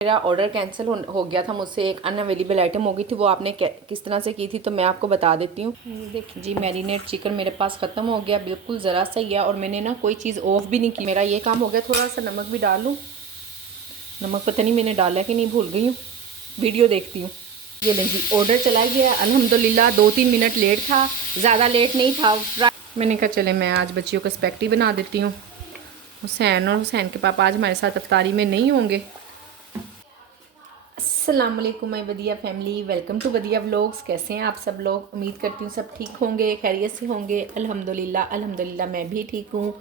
मेरा order cancel हो गया था मुझसे, एक अनअवेलेबल आइटम हो गई थी, वो आपने किस तरह से की थी तो मैं आपको बता देती हूँ। देखिए जी, मैरिनेट चिकन मेरे पास ख़त्म हो गया, बिल्कुल ज़रा सा ही है और मैंने ना कोई चीज़ ऑफ भी नहीं की। मेरा ये काम हो गया। थोड़ा सा नमक भी डाल लूँ, नमक पता नहीं मैंने डाला कि नहीं, भूल गई हूँ, वीडियो देखती हूँ। ये लें जी, ऑर्डर चला गया अल्हम्दुलिल्लाह। 2-3 मिनट लेट था, ज़्यादा लेट नहीं था। मैंने कहा चले मैं आज बच्चियों का स्पेगेटी बना देती हूँ। हुसैन और हुसैन के पापा आज हमारे साथ इफ्तारी में नहीं होंगे। अस्सलाम वालेकुम my Badiya family, welcome to Badiya vlogs. कैसे हैं आप सब लोग? उम्मीद करती हूँ सब ठीक होंगे, खैरियत से होंगे। अल्हम्दुलिल्लाह मैं भी ठीक हूँ,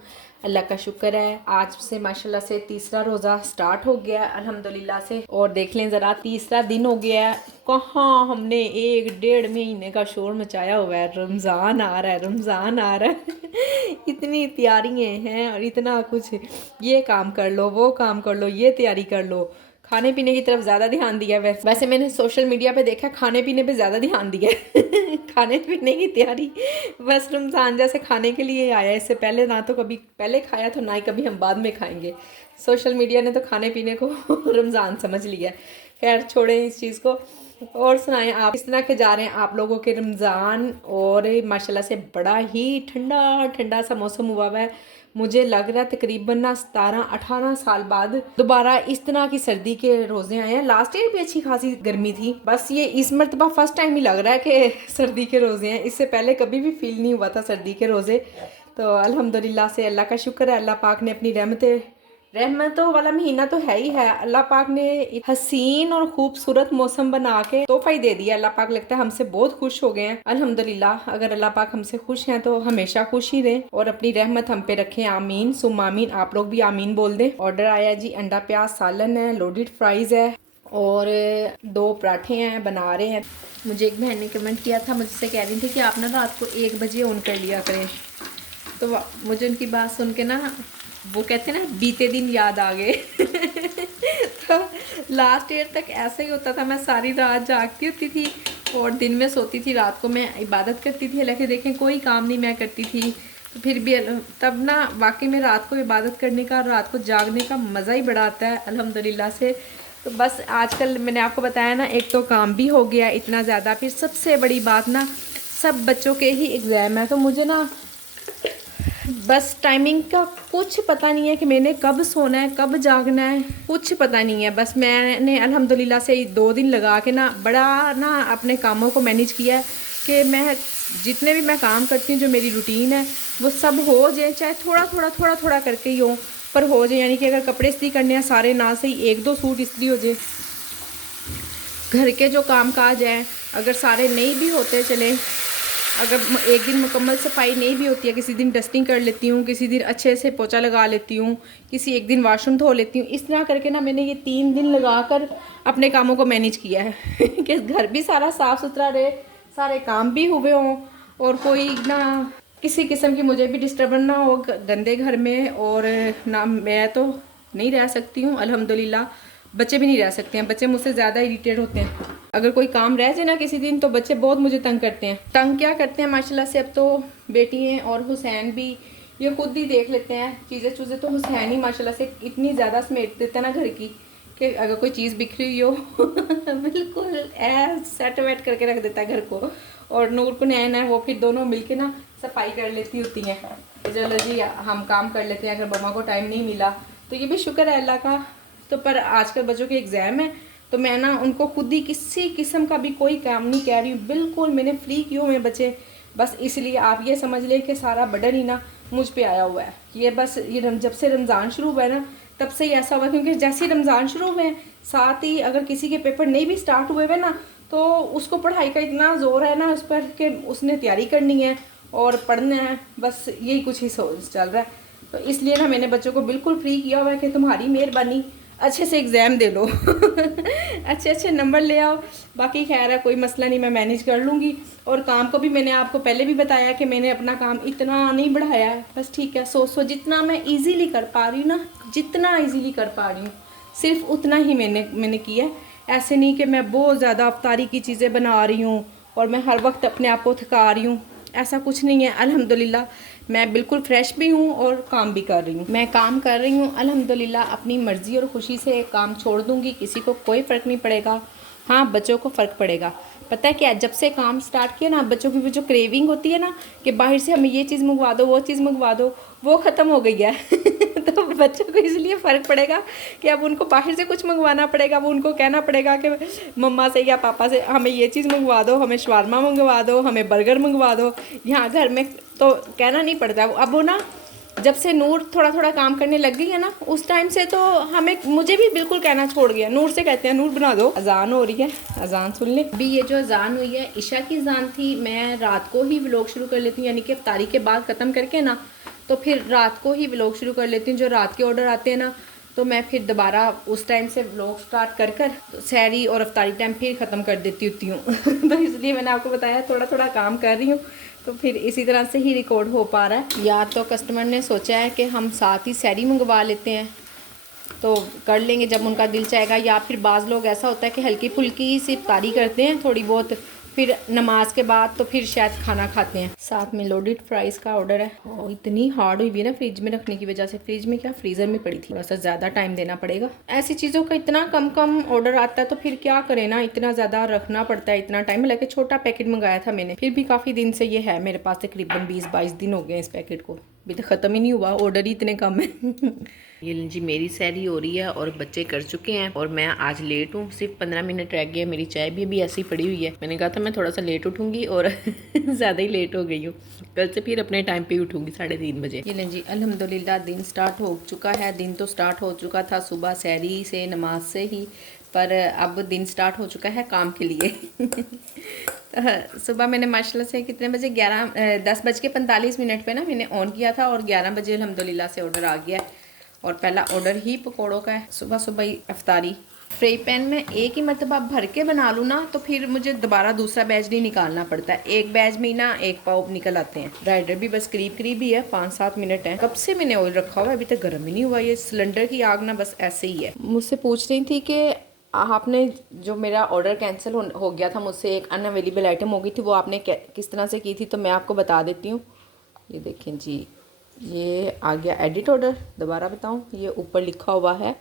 अल्लाह का शुक्र है। आज से माशाल्लाह से तीसरा रोज़ा स्टार्ट हो गया है अल्हम्दुलिल्लाह से। और देख लें ज़रा, तीसरा दिन हो गया है। कहाँ हमने 1-1.5 महीने का शोर मचाया हुआ है। रमज़ान आ रहा है, रमज़ान आ रहा है इतनी तैयारियाँ हैं और इतना कुछ, ये काम कर लो, वो काम कर लो, ये तैयारी कर लो। खाने पीने की तरफ ज़्यादा ध्यान दिया है। वैसे मैंने सोशल मीडिया पे देखा खाने पीने पे ज़्यादा ध्यान दिया है खाने पीने की तैयारी बस रमज़ान जैसे खाने के लिए आया है। इससे पहले ना तो कभी पहले खाया तो ना ही कभी हम बाद में खाएंगे। सोशल मीडिया ने तो खाने पीने को रमज़ान समझ लिया है। खैर छोड़ें इस चीज़ को, और सुनाएं आप किस तरह के जा रहे हैं आप लोगों के रमज़ान। और माशाल्लाह से बड़ा ही ठंडा ठंडा सा मौसम हुआ है। मुझे लग रहा है तकरीबन ना 17-18 साल बाद दोबारा इस तरह की सर्दी के रोज़े आए हैं। लास्ट ईयर भी अच्छी खासी गर्मी थी, बस ये इस मरतबा फर्स्ट टाइम ही लग रहा है कि सर्दी के रोज़े हैं। इससे पहले कभी भी फील नहीं हुआ था सर्दी के रोज़े। तो अल्हम्दुलिल्लाह से अल्लाह का शुक्र है, अल्लाह पाक ने अपनी रहमतों वाला महीना तो है ही है। अल्लाह पाक ने हसीन और खूबसूरत मौसम बना के तोहफा ही दे दिया। अल्लाह पाक लगता है हमसे बहुत खुश हो गए हैं अल्हम्दुलिल्लाह। अगर अल्लाह पाक हमसे खुश हैं तो हमेशा खुश ही रहें और अपनी रहमत हम पे रखें। आमीन सुम आमीन। आप लोग भी आमीन बोल दें। ऑर्डर आया जी, अंडा प्याज सालन है, लोडेड फ्राइज है और 2 पराठे हैं, बना रहे हैं। मुझे एक बहन ने कमेंट किया था, मुझसे कह रही थी कि आप ना रात को 1 बजे ऑन कर लिया करें। तो मुझे उनकी बात सुन के ना, वो कहते हैं ना, बीते दिन याद आ गए तो लास्ट ईयर तक ऐसा ही होता था। मैं सारी रात जागती होती थी और दिन में सोती थी। रात को मैं इबादत करती थी, हालांकि देखें कोई काम नहीं मैं करती थी, तो फिर भी तब ना वाकई में रात को इबादत करने का, रात को जागने का मज़ा ही बड़ा आता है अल्हम्दुलिल्लाह से। तो बस आजकल मैंने आपको बताया ना, एक तो काम भी हो गया इतना ज़्यादा, फिर सबसे बड़ी बात ना, सब बच्चों के ही एग्ज़ाम है। तो मुझे ना बस टाइमिंग का कुछ पता नहीं है कि मैंने कब सोना है कब जागना है, कुछ पता नहीं है। बस मैंने अल्हम्दुलिल्लाह से 2 दिन लगा के ना बड़ा ना अपने कामों को मैनेज किया है कि मैं जितने भी मैं काम करती हूँ, जो मेरी रूटीन है वो सब हो जाए, चाहे थोड़ा थोड़ा करके ही हो, पर हो जाए। यानी कि अगर कपड़े इस्त्री करने हैं सारे ना सही 1-2 सूट इस्त्री हो जाए, घर के जो काम काज हैं अगर सारे नहीं भी होते चले, अगर एक दिन मुकम्मल सफाई नहीं भी होती है, किसी दिन डस्टिंग कर लेती हूँ, किसी दिन अच्छे से पोछा लगा लेती हूँ, किसी एक दिन वाशरूम धो लेती हूँ। इस तरह करके ना मैंने ये 3 दिन लगाकर अपने कामों को मैनेज किया है कि घर भी सारा साफ़ सुथरा रहे, सारे काम भी हुए हों और कोई ना किसी किस्म की मुझे भी डिस्टर्बेंस ना हो गंदे घर में। और ना मैं तो नहीं रह सकती हूँ अल्हम्दुलिल्लाह, बच्चे भी नहीं रह सकते हैं। बच्चे मुझसे ज़्यादा इरिटेट होते हैं। अगर कोई काम रह जाए ना किसी दिन तो बच्चे बहुत मुझे तंग करते हैं। तंग क्या करते हैं माशाल्लाह से, अब तो बेटी हैं और हुसैन भी ये खुद ही देख लेते हैं चीज़ें चूज़ें। तो हुसैन ही माशाल्लाह से इतनी ज़्यादा समेट देता है ना घर की, कि अगर कोई चीज़ बिखरी हो बिल्कुल सेट वेट करके रख देता है घर को। और नूर को नैन है, वो फिर दोनों मिलके ना सफाई कर लेती होती हैं। चलो जी हम काम कर लेते हैं, अगर मम्मा को टाइम नहीं मिला तो ये भी शुक्र है अल्लाह का। तो पर आजकल बच्चों के एग्ज़ाम है तो मैं ना उनको खुद ही किसी किस्म का भी कोई काम नहीं कह रही हूँ, बिल्कुल मैंने फ्री किए हुए बच्चे। बस इसलिए आप ये समझ लें कि सारा बर्डन ही ना मुझ पे आया हुआ है। ये बस ये जब से रमज़ान शुरू हुआ है ना तब से ही ऐसा हुआ, क्योंकि जैसे ही रमज़ान शुरू हुए हैं साथ ही अगर किसी के पेपर नहीं भी स्टार्ट हुए हुए ना तो उसको पढ़ाई का इतना ज़ोर है ना उस पर कि उसने तैयारी करनी है और पढ़ना है, बस यही कुछ ही सोच चल रहा है। तो इसलिए ना मैंने बच्चों को बिल्कुल फ्री किया हुआ है कि तुम्हारी मेहरबानी, अच्छे से एग्ज़ाम दे लो अच्छे नंबर ले आओ। बाकी खैर है, कोई मसला नहीं, मैं मैनेज कर लूँगी। और काम को भी मैंने आपको पहले भी बताया कि मैंने अपना काम इतना नहीं बढ़ाया है, बस ठीक है। सो जितना मैं इजीली कर पा रही हूँ ना, जितना इजीली कर पा रही हूँ सिर्फ उतना ही मैंने किया है। ऐसे नहीं कि मैं बहुत ज़्यादा अफ्तारी की चीज़ें बना रही हूँ और मैं हर वक्त अपने आप को थका रही हूँ। ऐसा कुछ नहीं है अल्हम्दुलिल्लाह। मैं बिल्कुल फ्रेश भी हूँ और काम भी कर रही हूँ। मैं काम कर रही हूँ अल्हम्दुलिल्लाह, अपनी मर्ज़ी और खुशी से काम छोड़ दूँगी, किसी को कोई फ़र्क नहीं पड़ेगा। हाँ, बच्चों को फ़र्क पड़ेगा। पता है क्या, जब से काम स्टार्ट किया ना, बच्चों की वो जो क्रेविंग होती है ना कि बाहर से हमें ये चीज़ मंगवा दो, वो चीज़ मंगवा दो, वो ख़त्म हो गई है। तो बच्चों को इसलिए फ़र्क पड़ेगा कि अब उनको बाहर से कुछ मंगवाना पड़ेगा। वो उनको कहना पड़ेगा कि मम्मा से या पापा से हमें ये चीज़ मंगवा दो, हमें शवारमा मंगवा दो, हमें बर्गर मंगवा दो। यहाँ घर में तो कहना नहीं पड़ता। अब वो ना, जब से नूर थोड़ा थोड़ा काम करने लग गई है ना, उस टाइम से तो मुझे भी बिल्कुल कहना छोड़ गया। नूर से कहते हैं नूर बना दो। अजान हो रही है, अजान सुन ले। अभी ये जो अजान हुई है ईशा की अजान थी। मैं रात को ही व्लॉग शुरू कर लेती हूँ, यानी कि इफ्तारी के बाद ख़त्म करके ना, तो फिर रात को ही व्लॉग शुरू कर लेती हूँ। जो रात के ऑर्डर आते हैं ना, तो मैं फिर दोबारा उस टाइम से व्लॉग स्टार्ट कर तो सहरी और इफ्तारी टाइम फिर ख़त्म कर देती होती हूँ। तो इसलिए मैंने आपको बताया थोड़ा थोड़ा काम कर रही हूँ, तो फिर इसी तरह से ही रिकॉर्ड हो पा रहा है। या तो कस्टमर ने सोचा है कि हम साथ ही सहरी मंगवा लेते हैं, तो कर लेंगे जब उनका दिल चाहेगा। या फिर बाज़ लोग ऐसा होता है कि हल्की फुल्की सी इफ्तारी करते हैं थोड़ी बहुत, फिर नमाज के बाद तो फिर शायद खाना खाते हैं। साथ में लोडेड फ्राइज का ऑर्डर है। और इतनी हार्ड हुई है ना फ्रिज में रखने की वजह से, फ्रिज में क्या फ्रीज़र में पड़ी थी, थोड़ा सा ज़्यादा टाइम देना पड़ेगा। ऐसी चीज़ों का इतना कम कम ऑर्डर आता है तो फिर क्या करें ना, इतना ज़्यादा रखना पड़ता है, इतना टाइम। हालांकि छोटा पैकेट मंगाया था मैंने, फिर भी काफ़ी दिन से ये है मेरे पास, तकरीबन 20-22 दिन हो गए इस पैकेट को, अभी तक ख़त्म ही नहीं हुआ, ऑर्डर ही इतने कम है। ये जी मेरी सैरी हो रही है और बच्चे कर चुके हैं और मैं आज लेट हूँ। सिर्फ 15 मिनट रह गए। मेरी चाय भी अभी ऐसी पड़ी हुई है। मैंने कहा था मैं थोड़ा सा लेट उठूँगी और ज़्यादा ही लेट हो गई हूँ। कल से फिर अपने टाइम पे ही उठूँगी 3:30 बजे। ये जी अल्हम्दुलिल्लाह दिन स्टार्ट हो चुका है। दिन तो स्टार्ट हो चुका था सुबह सैरी से, नमाज से ही, पर अब दिन स्टार्ट हो चुका है काम के लिए। सुबह मैंने माशाल्लाह से कितने बजे 10:45 पे ना मैंने ऑन किया था और 11 बजे अल्हम्दुलिल्लाह से ऑर्डर आ गया। और पहला ऑर्डर ही पकौड़ों का है। सुबह सुबह ही इफ्तारी। फ्राई पैन में एक ही मरतबा भर के बना लूँ ना, तो फिर मुझे दोबारा दूसरा बैच नहीं निकालना पड़ता है। एक बैच में ही ना 1 पाव निकल आते हैं। राइडर भी बस करीब ही है, 5-7 मिनट है। कब से मैंने ऑयल रखा हुआ है, अभी तक गर्म ही नहीं हुआ। ये सिलेंडर की आग ना बस ऐसे ही है। मुझसे पूछ रही थी कि आपने जो मेरा ऑर्डर कैंसिल हो गया था मुझसे, एक अनअवेलेबल आइटम हो गई थी, वो आपने किस तरह से की थी, तो मैं आपको बता देती हूँ। ये देखें जी, ये आ गया एडिट ऑर्डर। दोबारा बताऊँ, ये ऊपर लिखा हुआ है,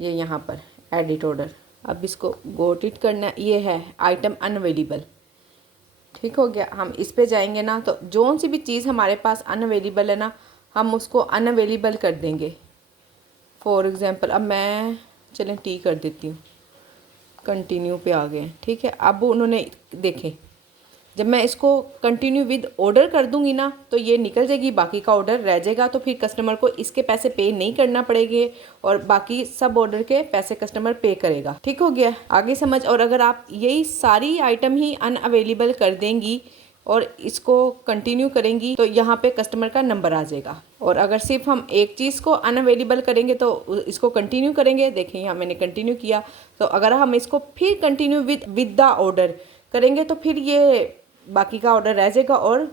ये यहाँ पर एडिट ऑर्डर। अब इसको गोट इट करना, ये है आइटम अनअवेलेबल। ठीक हो गया। हम इस पे जाएंगे ना, तो जो सी भी चीज़ हमारे पास अनअवेलेबल है ना, हम उसको अनअवेलेबल कर देंगे। फॉर एग्ज़ाम्पल अब मैं चलें टी कर देती हूँ, कंटिन्यू पे आ गए। ठीक है, अब उन्होंने देखें, जब मैं इसको कंटिन्यू विद ऑर्डर कर दूंगी ना, तो ये निकल जाएगी, बाकी का ऑर्डर रह जाएगा। तो फिर कस्टमर को इसके पैसे पे नहीं करना पड़ेंगे और बाकी सब ऑर्डर के पैसे कस्टमर पे करेगा। ठीक हो गया, आगे समझ। और अगर आप यही सारी आइटम ही अनअवेलेबल कर देंगी और इसको कंटिन्यू करेंगी, तो यहाँ पे कस्टमर का नंबर आ जाएगा। और अगर सिर्फ हम एक चीज़ को अनअवेलेबल करेंगे तो इसको कंटिन्यू करेंगे। देखें यहाँ मैंने कंटिन्यू किया, तो अगर हम इसको फिर कंटिन्यू विद द ऑर्डर करेंगे, तो फिर ये बाकी का ऑर्डर रह जाएगा और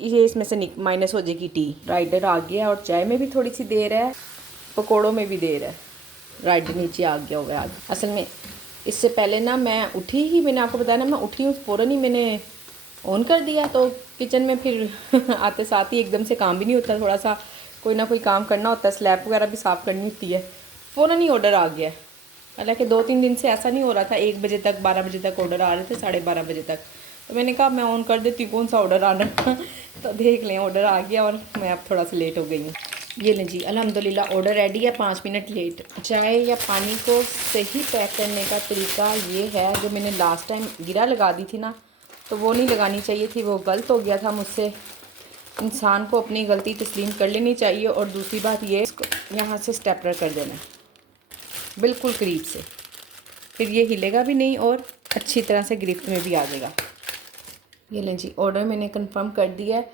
ये इसमें से माइनस हो जाएगी टी। राइडर आ गया और चाय में भी थोड़ी सी देर है, पकोड़ों में भी देर है। राइडर नीचे आ गया हुआ है आज। असल में इससे पहले ना मैं उठी ही, मैंने आपको बताया ना, मैं उठी हूँ फ़ौरन ही मैंने ऑन कर दिया। तो किचन में फिर आते साथ ही एकदम से काम भी नहीं होता, थोड़ा सा कोई ना कोई काम करना होता है, स्लैब वगैरह भी साफ़ करनी होती है। फ़ौरन ही ऑर्डर आ गया। हालांकि 2-3 दिन से ऐसा नहीं हो रहा था, 1 बजे तक 12 बजे तक ऑर्डर आ रहे थे, 12:30 बजे तक। तो मैंने कहा मैं ऑन कर देती हूँ, कौन सा ऑर्डर आना। तो देख लें, ऑर्डर आ गया और मैं अब थोड़ा सा लेट हो गई हूँ। ये लें जी अल्हम्दुलिल्लाह ऑर्डर रेडी है, 5 मिनट लेट। चाय या पानी को सही पैक करने का तरीका ये है, जो मैंने लास्ट टाइम गिरा लगा दी थी ना, तो वो नहीं लगानी चाहिए थी, वो गलत हो गया था मुझसे। इंसान को अपनी गलती तस्लीम कर लेनी चाहिए। और दूसरी बात ये, इसको यहाँ से स्टेपलर कर देना बिल्कुल करीब से, फिर ये हिलेगा भी नहीं और अच्छी तरह से गिरफ्त में भी आ जाएगा। ये लें जी, ऑर्डर मैंने कंफर्म कर दिया है।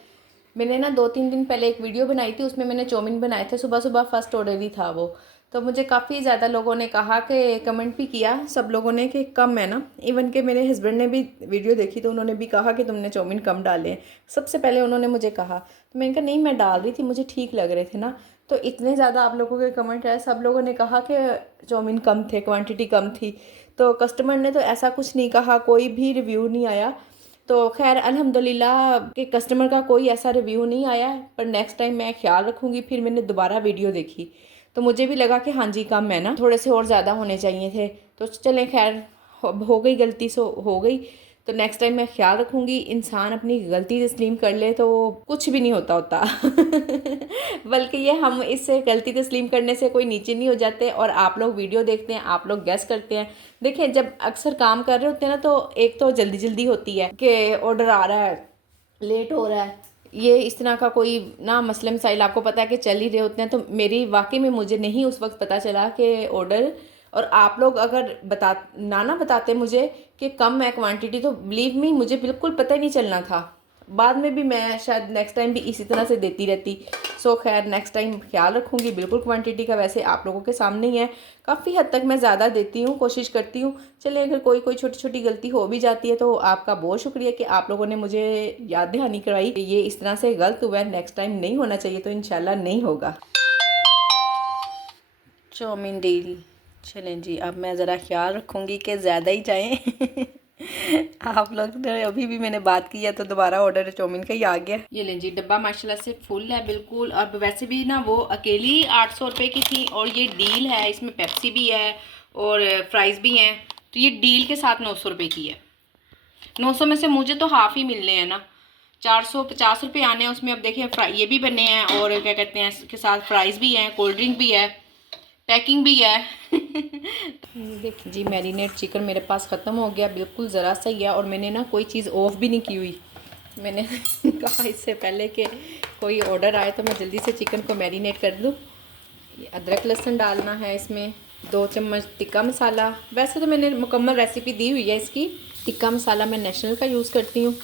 मैंने ना 2-3 दिन पहले एक वीडियो बनाई थी, उसमें मैंने चाउमीन बनाए थे सुबह सुबह, फर्स्ट ऑर्डर ही था वो। तो मुझे काफ़ी ज़्यादा लोगों ने कहा कि, कमेंट भी किया सब लोगों ने कि कम है ना। इवन के मेरे हस्बैंड ने भी वीडियो देखी तो उन्होंने भी कहा कि तुमने चाउमीन कम डाले हैं। सबसे पहले उन्होंने मुझे कहा, तो मैंने कहा नहीं मैं डाल रही थी, मुझे ठीक लग रहे थे ना। तो इतने ज़्यादा आप लोगों के कमेंट आए, सब लोगों ने कहा कि चाउमीन कम थे, क्वांटिटी कम थी। तो कस्टमर ने तो ऐसा कुछ नहीं कहा, कोई भी रिव्यू नहीं आया। तो खैर अल्हम्दुलिल्लाह कि कस्टमर का कोई ऐसा रिव्यू नहीं आया है, पर नेक्स्ट टाइम मैं ख्याल रखूँगी। फिर मैंने दोबारा वीडियो देखी तो मुझे भी लगा कि हाँ जी कम है ना, थोड़े से और ज़्यादा होने चाहिए थे। तो चलें खैर हो गई गलती, सो हो गई। तो नेक्स्ट टाइम मैं ख्याल रखूँगी। इंसान अपनी गलती तस्लीम कर ले तो कुछ भी नहीं होता बल्कि ये हम इससे गलती तस्लीम करने से कोई नीचे नहीं हो जाते। और आप लोग वीडियो देखते हैं, आप लोग गैस करते हैं। देखिए जब अक्सर काम कर रहे होते हैं ना, तो एक तो जल्दी जल्दी होती है कि ऑर्डर आ रहा है, लेट हो रहा है, ये इस तरह का कोई ना मसले मसाइल आपको पता है कि चल ही रहे होते हैं। तो मेरी वाकई में मुझे नहीं उस वक्त पता चला कि ऑर्डर, और आप लोग अगर ना बताते मुझे कि कम है क्वांटिटी, तो बिलीव मी मुझे बिल्कुल पता ही नहीं चलना था। बाद में भी मैं शायद नेक्स्ट टाइम भी इसी तरह से देती रहती। सो खैर नेक्स्ट टाइम ख्याल रखूँगी बिल्कुल क्वांटिटी का। वैसे आप लोगों के सामने ही है, काफ़ी हद तक मैं ज़्यादा देती हूँ, कोशिश करती हूँ। चलिए अगर कोई छोटी छोटी गलती हो भी जाती है तो आपका बहुत शुक्रिया कि आप लोगों ने मुझे याद दहानी करवाई कि ये इस तरह से गलत हुआ है, नेक्स्ट टाइम नहीं होना चाहिए। तो इंशाल्लाह नहीं होगा। चाउमीन डेली, चलें जी, अब मैं ज़रा ख्याल रखूँगी कि ज़्यादा ही जाएं आप लोग ने अभी भी मैंने बात की है तो दोबारा ऑर्डर चाउमीन का ही आ गया। ये लें जी, डब्बा माशाल्लाह से फुल है बिल्कुल। और वैसे भी ना वो अकेली 800 रुपये की थी, और ये डील है, इसमें पेप्सी भी है और फ्राइज़ भी हैं। तो ये डील के साथ 900 रुपये की है। 900 में से मुझे तो हाफ़ ही मिलने हैं ना, 450 रुपये आने हैं उसमें। अब देखिए ये भी बने हैं, और क्या कहते हैं इसके साथ फ्राइज़ भी हैं, कोल्ड ड्रिंक भी है, पैकिंग भी है देखिए जी, मैरिनेट चिकन मेरे पास ख़त्म हो गया, बिल्कुल ज़रा सा ही है। और मैंने ना कोई चीज़ ऑफ भी नहीं की हुई। मैंने कहा इससे पहले कि कोई ऑर्डर आए तो मैं जल्दी से चिकन को मैरिनेट कर दूँ। अदरक लहसुन डालना है इसमें, 2 चम्मच टिक्का मसाला। वैसे तो मैंने मुकम्मल रेसिपी दी हुई है इसकी। टिक्का मसाला मैं नेशनल का यूज़ करती हूँ।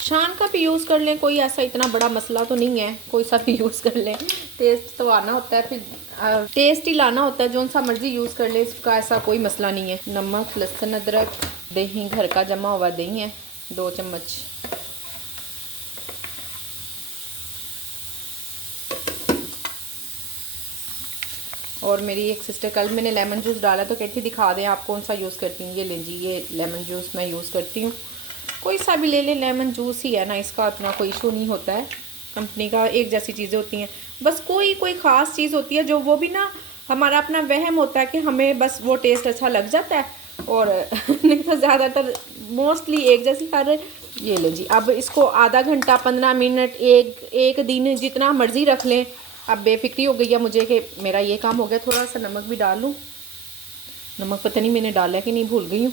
शान का भी यूज़ कर लें, कोई ऐसा इतना बड़ा मसला तो नहीं है, कोई सा भी यूज़ कर लें। टेस्ट तो आना होता है, फिर टेस्ट ही लाना होता है, जौन सा मर्ज़ी यूज़ कर ले, इसका ऐसा कोई मसला नहीं है। नमक, लहसुन, अदरक, दही, घर का जमा हुआ दही है 2 चम्मच। और मेरी एक सिस्टर, कल मैंने लेमन जूस डाला तो कहती दिखा दें आप कौन सा यूज़ करती हैं। ये लें जी, ये लेमन जूस मैं यूज़ करती हूँ। कोई सा भी ले लें, लेमन जूस ही है ना, इसका इतना कोई इशू नहीं होता है। कंपनी का एक जैसी चीज़ें होती हैं, बस कोई ख़ास चीज़ होती है जो वो भी ना हमारा अपना वहम होता है कि हमें बस वो टेस्ट अच्छा लग जाता है। और नहीं तो ज़्यादातर मोस्टली एक जैसी हर। ये ले जी, अब इसको आधा घंटा 15 मिनट एक दिन जितना मर्ज़ी रख लें। अब बेफिक्री हो गई है मुझे कि मेरा ये काम हो गया। थोड़ा सा नमक भी डाल लूँ। नमक पता नहीं मैंने डाला कि नहीं, भूल गई हूँ,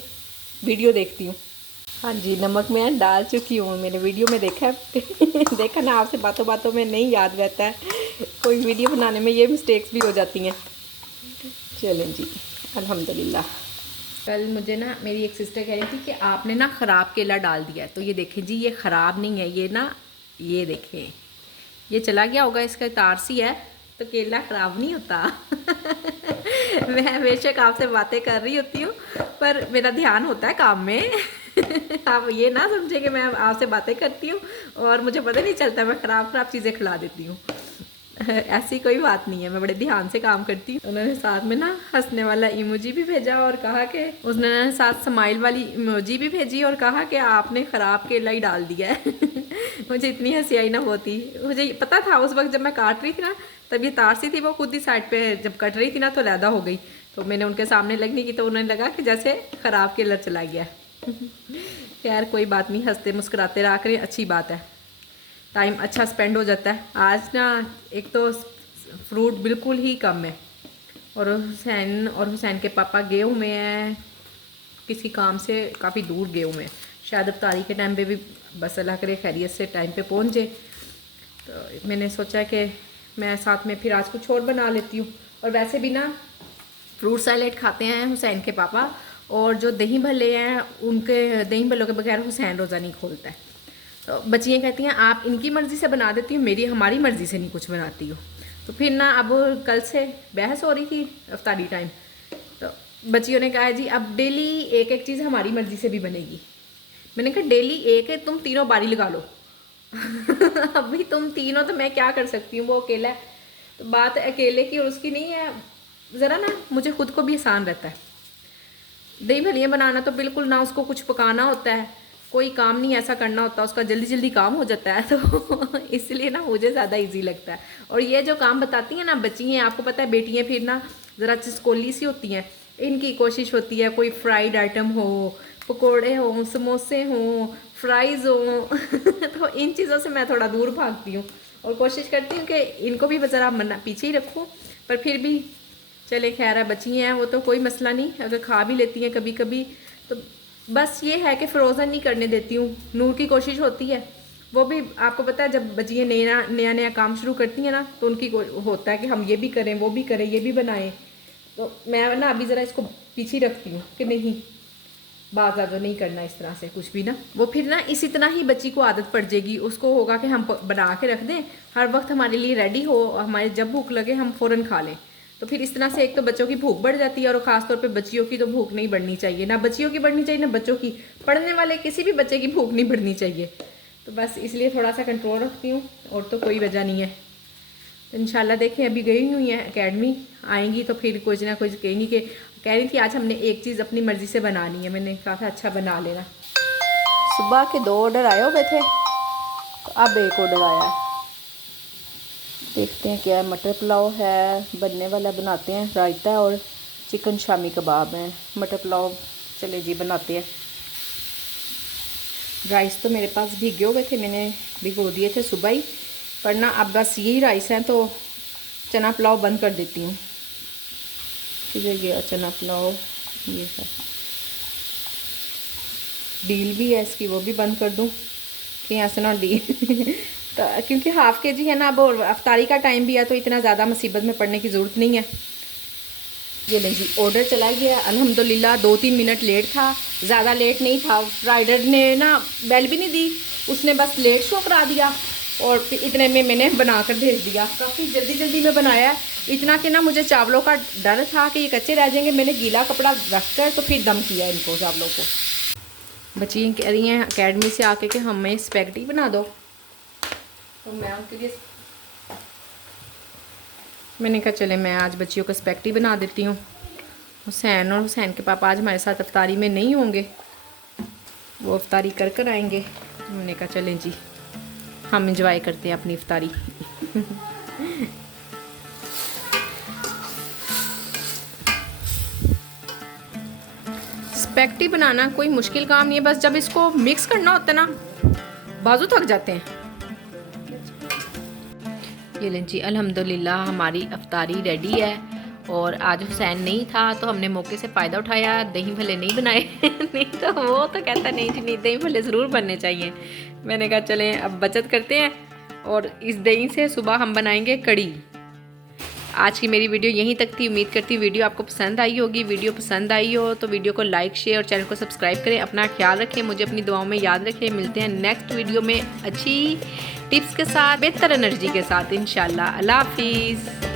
वीडियो देखती हूँ। हाँ जी, नमक मैं डाल चुकी हूँ, मैंने वीडियो में देखा है देखा ना, आपसे बातों बातों में नहीं याद रहता है, कोई वीडियो बनाने में ये मिस्टेक्स भी हो जाती हैं। चलें जी, अल्हम्दुलिल्लाह। कल मुझे ना मेरी एक सिस्टर कह रही थी कि आपने ना ख़राब केला डाल दिया है। तो ये देखें जी, ये ख़राब नहीं है, ये ना, ये देखें, ये चला गया होगा, इसका तार सी है, तो केला ख़राब नहीं होता मैं बेशक आपसे बातें कर रही होती हूँ, पर मेरा ध्यान होता है काम में आप ये ना समझे कि मैं आपसे बातें करती हूँ और मुझे पता नहीं चलता, मैं ख़राब चीज़ें खिला देती हूँ ऐसी कोई बात नहीं है, मैं बड़े ध्यान से काम करती हूँ। उन्होंने साथ में ना हंसने वाला इमोजी भी भेजा, और कहा कि उसने साथ स्माइल वाली इमोजी भी भेजी, और कहा कि आपने ख़राब केला ही डाल दिया है मुझे इतनी हंसी आई ना होती। मुझे पता था उस वक्त जब मैं काट रही थी ना, तब ये तार सी थी, वो खुद ही साइड पे जब कट रही थी ना तो लैदा हो गई। तो मैंने उनके सामने लगने की, तो उन्हें लगा कि जैसे ख़राब केला चला गया खैर कोई बात नहीं, हंसते मुस्कुराते रहा करें, अच्छी बात है, टाइम अच्छा स्पेंड हो जाता है। आज ना एक तो फ्रूट बिल्कुल ही कम है, और हुसैन के पापा गए हुए हैं किसी काम से, काफ़ी दूर गए हुए हैं, शायद अफ्तारी के टाइम पे भी बस अल्लाह करे खैरियत से टाइम पे पहुँचे। तो मैंने सोचा कि मैं साथ में फिर आज कुछ और बना लेती हूँ। और वैसे भी ना फ्रूट सैलेड खाते हैं हुसैन के पापा, और जो दही भल्ले हैं उनके दही भल्लों के बगैर हुसैन रोज़ा नहीं खोलता है। तो बच्चियाँ कहती हैं आप इनकी मर्ज़ी से बना देती हो, हमारी मर्ज़ी से नहीं कुछ बनाती हो। तो फिर ना अब कल से बहस हो रही थी अफ्तारी टाइम, तो बच्चियों ने कहा जी अब डेली एक एक चीज़ हमारी मर्ज़ी से भी बनेगी। मैंने कहा डेली एक है, तुम तीनों बारी लगा लो अभी तुम तीनों, तो मैं क्या कर सकती हूँ, वो अकेला है। तो बात अकेले की और उसकी नहीं है, ज़रा ना मुझे खुद को भी आसान रहता है। दही भल्लियाँ बनाना तो बिल्कुल ना उसको कुछ पकाना होता है, कोई काम नहीं ऐसा करना होता, उसका जल्दी जल्दी काम हो जाता है तो इसलिए ना मुझे ज़्यादा इजी लगता है। और ये जो काम बताती हैं ना बच्ची हैं, आपको पता है बेटियाँ फिर ना ज़रा चिस्कोली सी होती हैं, इनकी कोशिश होती है कोई फ्राइड आइटम हो, पकोड़े हों, समोसे हों, फ्राइज़ हों तो इन चीज़ों से मैं थोड़ा दूर भागती हूँ और कोशिश करती हूँ कि इनको भी ज़रा मना पीछे ही रखूँ। पर फिर भी चले खैर है, बची हैं वो तो कोई मसला नहीं, अगर खा भी लेती हैं कभी कभी। तो बस ये है कि फ़्रोज़न नहीं करने देती हूँ। नूर की कोशिश होती है, वो भी आपको पता है जब बच्चियाँ नया नया काम शुरू करती हैं ना तो उनकी होता है कि हम ये भी करें, वो भी करें, ये भी बनाएं। तो मैं ना अभी ज़रा इसको पीछे रखती हूँ कि नहीं बात ज़्यादा नहीं करना इस तरह से कुछ भी ना। वो फिर ना इसी तरह ही बच्ची को आदत पड़ जाएगी, उसको होगा कि हम बना के रख दें, हर वक्त हमारे लिए रेडी हो, हमारे जब भूख लगे हम फ़ौरन खा लें। तो फिर इस तरह से एक तो बच्चों की भूख बढ़ जाती है और ख़ासतौर पे बच्चियों की तो भूख नहीं बढ़नी चाहिए, ना बच्चियों की बढ़नी चाहिए ना बच्चों की, पढ़ने वाले किसी भी बच्चे की भूख नहीं बढ़नी चाहिए। तो बस इसलिए थोड़ा सा कंट्रोल रखती हूँ और तो कोई वजह नहीं है। तो इंशाल्लाह देखें, अभी गई हुई हैं एकेडमी, आएंगी तो फिर कुछ ना कुछ कहेंगी कि कह रही थी आज हमने एक चीज़ अपनी मर्ज़ी से बनानी है। मैंने कहा था अच्छा बना लेना। सुबह के 2 ऑर्डर आए हुए थे तो अब एक ऑर्डर आया है, देखते हैं क्या है। मटर पुलाव है बनने वाला, बनाते हैं, रायता और चिकन शामी कबाब हैं। मटर पुलाव चले जी बनाते हैं। राइस तो मेरे पास भीगे हुए थे, मैंने भिगो दिए थे सुबह ही, पर ना अब बस यही राइस हैं तो चना पुलाव बंद कर देती हूँ। किधर गया चना पुलाव, ये है डील भी है इसकी, वो भी बंद कर दूँ कि ऐसा ना डील तो क्योंकि हाफ़ के जी है ना, अब अफ्तारी का टाइम भी है तो इतना ज़्यादा मुसीबत में पड़ने की ज़रूरत नहीं है। ये नहीं जी ऑर्डर चला गया अल्हम्दुलिल्लाह। 2-3 मिनट लेट था, ज़्यादा लेट नहीं था। राइडर ने ना बेल भी नहीं दी, उसने बस लेट शो करा दिया और फिर इतने में मैंने बना कर भेज दिया। काफ़ी जल्दी जल्दी में बनाया है, इतना कि ना मुझे चावलों का डर था कि ये कच्चे रह जाएंगे। मैंने गीला कपड़ा रख कर तो फिर दम किया इनको चावलों को। बच्चियाँ कह रही हैं अकेडमी से आके कि हमें स्पैगेटी बना दो, तो मैं उनके लिए मैंने कहा चले मैं आज बच्चियों को स्पैगेटी बना देती हूँ। हुसैन और हुसैन के पापा आज हमारे साथ अफ्तारी में नहीं होंगे, वो अफ्तारी कर कर आएंगे। मैंने कहा चलें जी हम इंजॉय करते हैं अपनी इफ्तारी। स्पैगेटी बनाना कोई मुश्किल काम नहीं है, बस जब इसको मिक्स करना होता है ना बाजू थक जाते हैं। ये लें जी अल्हम्दुलिल्लाह हमारी अफ्तारी रेडी है। और आज हुसैन नहीं था तो हमने मौके से फ़ायदा उठाया, दही भल्ले नहीं बनाए नहीं तो वो तो कहता नहीं जी नहीं दही भल्ले ज़रूर बनने चाहिए। मैंने कहा चलें अब बचत करते हैं और इस दही से सुबह हम बनाएंगे कड़ी। आज की मेरी वीडियो यहीं तक थी, उम्मीद करती हूँ वीडियो आपको पसंद आई होगी। वीडियो पसंद आई हो तो वीडियो को लाइक शेयर और चैनल को सब्सक्राइब करें। अपना ख्याल रखें, मुझे अपनी दुआओं में याद रखें। मिलते हैं नेक्स्ट वीडियो में अच्छी टिप्स के साथ, बेहतर एनर्जी के साथ इंशाल्लाह। अल्लाह हाफिज़।